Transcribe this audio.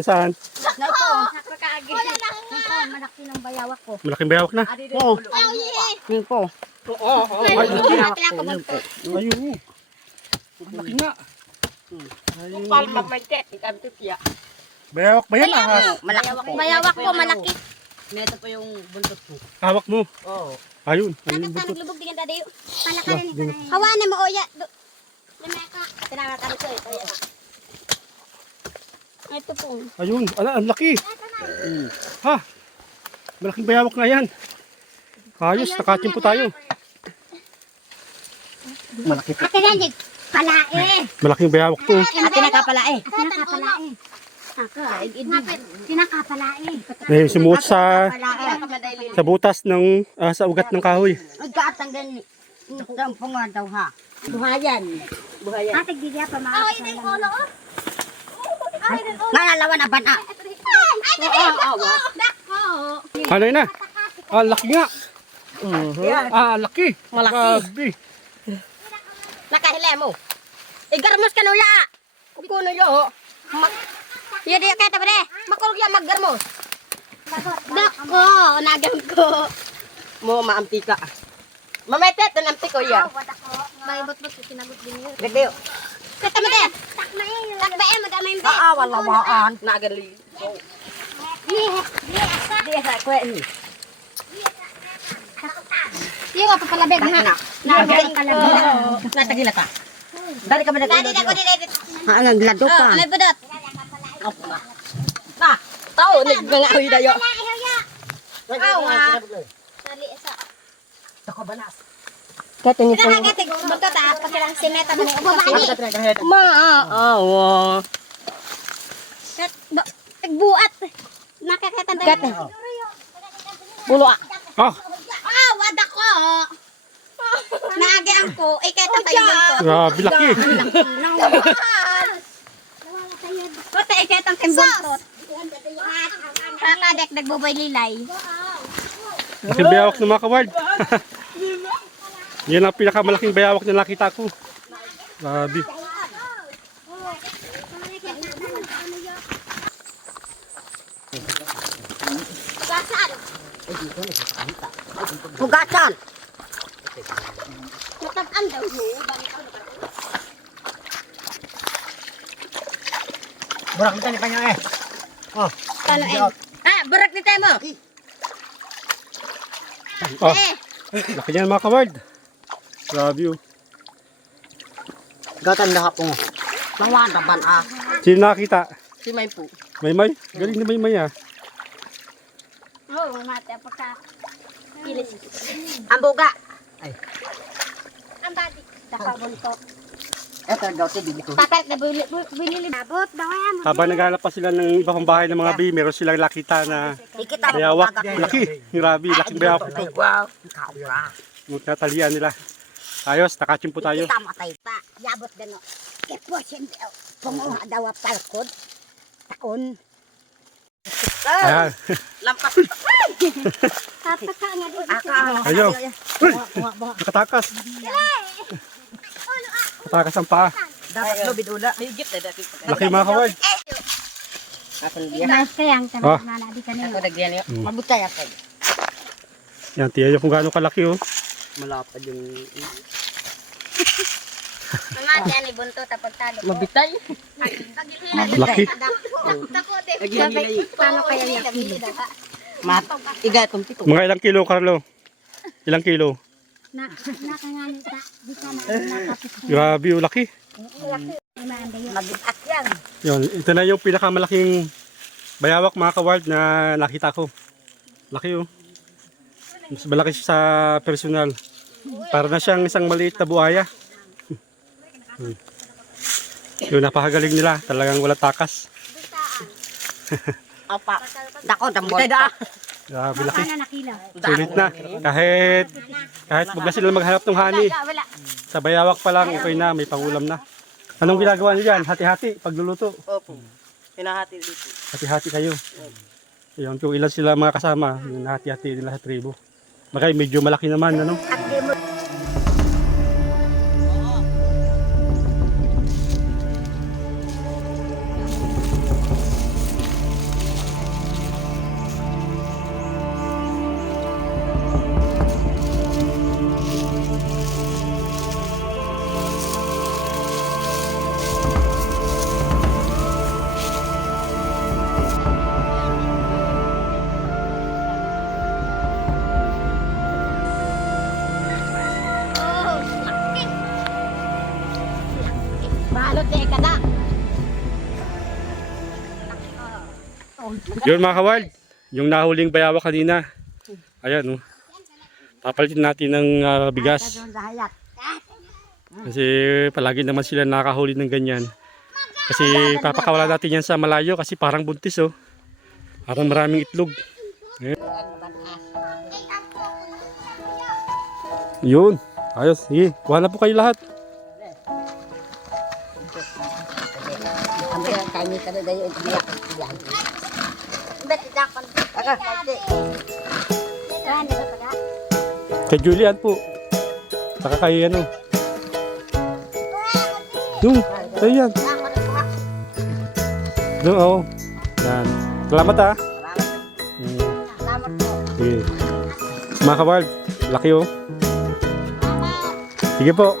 Saan? Na ito. Nakakaagi. Ito, malaki ng bayawak ko. Malaking bayawak na. Oo. Yun po. Oo. Ayun. Ayun. Malaki nga. Palma may tet, ikanto siya. Bayawak ba yan? Ahas. Malaki. Bayawak ko, malaki. Ito pa yung buntot ko. Hawak mo. Oo. Ayun. Bakit Ayun ka buntot. naglubog din dadayo? Palakarin ito na yun. Hawanan mo, Oya. Lamaka. Tinamatan ko ito. Ito po. Ayun. Ang laki. Ha? Malaking bayawak na yan. Ayos. Nakachimpo tayo. Malaki po. Ate Gandig, palae. Malaking bayawak to. Ate nakapalae. Nakapalae. Kinakapalae. May sumuot sa butas ng sa ugat ng kahoy. Nagkaatang ganyan. Ang punga daw ha. Buhayan. Buhayan. Ate Gidia pa mga. Ay, din ulo. Ngayon lawan na bana. Ano yun na? Laki nga. Laki. Grabe. Nakahila mo. Igarmos ka nuya. Kukuno yo. Iya dia kaya tabi makulog ya maggarmos. Dako, nagan ko. Mo maamti ka. Mametet na amti ko ya. May bot-bot sinagot din yun. Gagyo. Kata mo din. Takbayan, madamay yung Wala waan. Nagali. Dia sa kwen. Yung nga papalabig na. Nagay kalabig. Natagila ka. Dari kami Dadi, dako, didi. ang glado pa. May budot. Na, tao nagngangahoy dayo. Aw, nga. Sali sa. Tako banas. Kato niyo po. Kinakatig, budot kasi lang simeta ba niyo. Babani. Maawa. Tagbuat. Nakakatanda. Kate. Bulo ah. Wada ko. Naagian ko. Iketa tayo ko. Grabe laki. Kote iketang timbuntot. Kakadek nagbuboy lilay. Laking bayawak ng mga kaward. Yan ang pinakamalaking bayawak na nakita ko. Grabe. Saan? Pugatan. Natag-an daw mo. Burak kita ni panyo eh. Oh. Tanoin. Burak ni tayo mo. Laki niyan mga kaward. Grabe oh. Gatan na po. Lawan taban ah. Sino nakakita? Si May po. Maymay? Galing na Maymay ah. Oo, mate. Pagka pilis. Ang buga. Ay. Ang badi. Nakabuntot. Ito daw si dito. Papalit na binili. Abot, bawayan mo. Habang naghanap pa sila ng iba pang bahay ng mga bee, meron silang nakita na Ikita bayawak. Laki. Grabe, laking bayawak ito. Wow. Kaura. Magtatalian nila. Ayos, nakachimpo tayo. Kita matay pa. Yabot gano. Kepo siya. Punguha daw palkod. Taon. Ayan. Lampas. Tataka nga doon. Ayo. Uy! Nakatakas. Nakatakas ang paa. Dapat lobid ula. Higit na dati. Laki mga kaward. Asan dia? Mas kayang Ah. tanong na di kanino. Ako nagyan yun. Mabutay ako. Yan, tiyan nyo kung gaano kalaki oh. Malapad yung... Mamati ani buntot tapos talo. Mabitay. Laki. Paano kaya niya kilo? Mat. Iga itong tito. Mga ilang kilo, Carlo? Ilang kilo? Nakangani sa di ka na nakapit. Grabe oh, laki. Mabitak yan. Yun, ito na yung pinakamalaking bayawak mga kaward na nakita ko. Laki oh. Mas malaki siya sa personal. Para na siyang isang maliit na buhaya. Yung napakagaling nila, talagang wala takas. Opa. Dako, dambol. Grabe laki. Sana nakila. Sulit na. Kahit wag na sila maghanap ng hani. Wala. Sa bayawak pa lang, okay na, may pangulam na. Anong ginagawa niyo dyan? Hati-hati, pagluluto. Opo. Hinahati dito. Hati-hati kayo. Ayun, kung ilan sila mga kasama, yung hati-hati nila sa tribo. Makay, medyo malaki naman, ano? Yun mga kawild, yung nahuling bayawak kanina. Ayan, oh. Papalitin natin ng bigas. Kasi palagi naman sila nakahuli ng ganyan. Kasi papakawala natin yan sa malayo kasi parang buntis, oh. Parang maraming itlog. Ayan. Yun. Ayos. Sige, kuha na po kayo lahat. Kami ka na dayo itiyak. Bet dakon. Kay Julian po. Saka kay ano. Yung, ayan. Yung, oh. Yan. Salamat ah. Salamat po. Sige. Mga kawild, laki oh. Sige po.